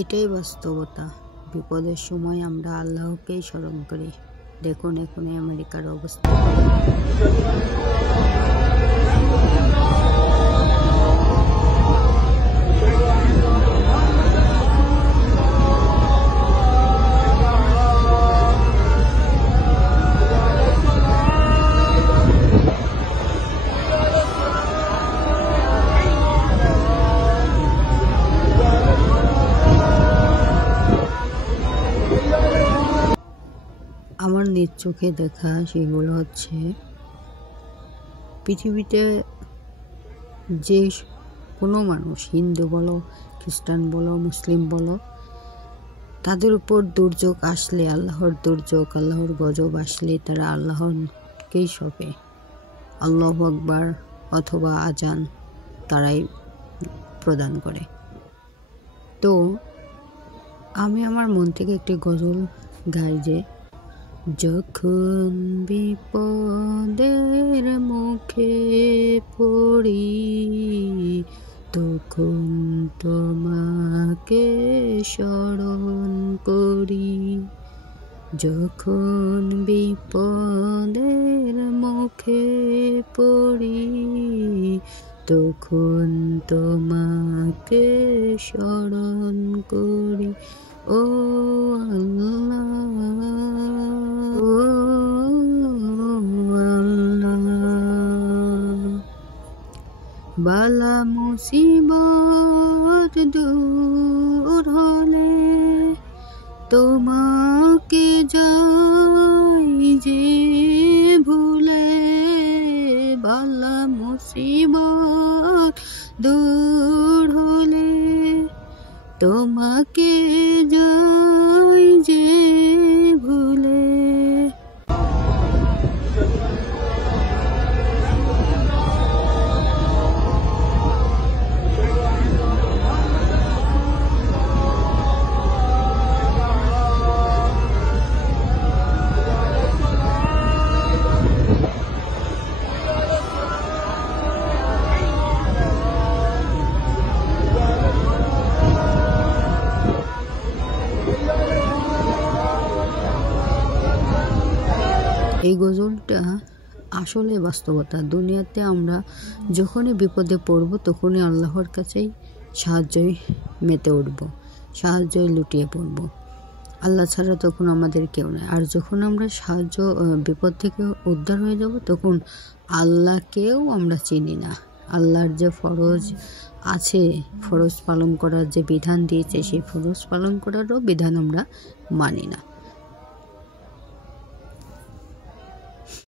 এটাই বাস্তবতা। বিপদের সময় আমরা আল্লাহকেই স্মরণ করি। দেখুন এখন আমেরিকার অবস্থা। আমার নিজ চোখে দেখা সেগুলো হচ্ছে পৃথিবীতে যে কোনো মানুষ, হিন্দু বলো, খ্রিস্টান বলো, মুসলিম বলো, তাদের উপর দুর্যোগ আসলে, আল্লাহর দুর্যোগ, আল্লাহর গজব আসলে তারা আল্লাহকেই সপে। আল্লাহু আকবার অথবা আজান তারাই প্রদান করে। তো আমি আমার মন থেকে একটি গজল গাই যে, যখন বিপদের মুখে পড়ি তখন তোমাকে স্মরণ করি। যখন বিপদের মুখে পড়ি তখন তোমাকে স্মরণ করি। ও আল্লাহ, বালা মুসিবত দূর হলে তোমাকে যাই যে ভুলে। বালা মুসিবত দূর হলে তোমাকে যাই যে ভুলে। এই গজলটা আসলে বাস্তবতা। দুনিয়াতে আমরা যখনই বিপদে পড়ব তখনই আল্লাহর কাছেই সাহায্যই মেতে উঠব, সাহায্যই লুটিয়ে পড়ব। আল্লাহ ছাড়া তখন আমাদের কেউ নেই। আর যখন আমরা বিপদ থেকে উদ্ধার হয়ে যাব তখন আল্লাহকেও আমরা চিনি না। আল্লাহর যে ফরজ আছে, ফরজ পালন করার যে বিধান দিয়েছে, সেই ফরজ পালন করারও বিধান আমরা মানি না।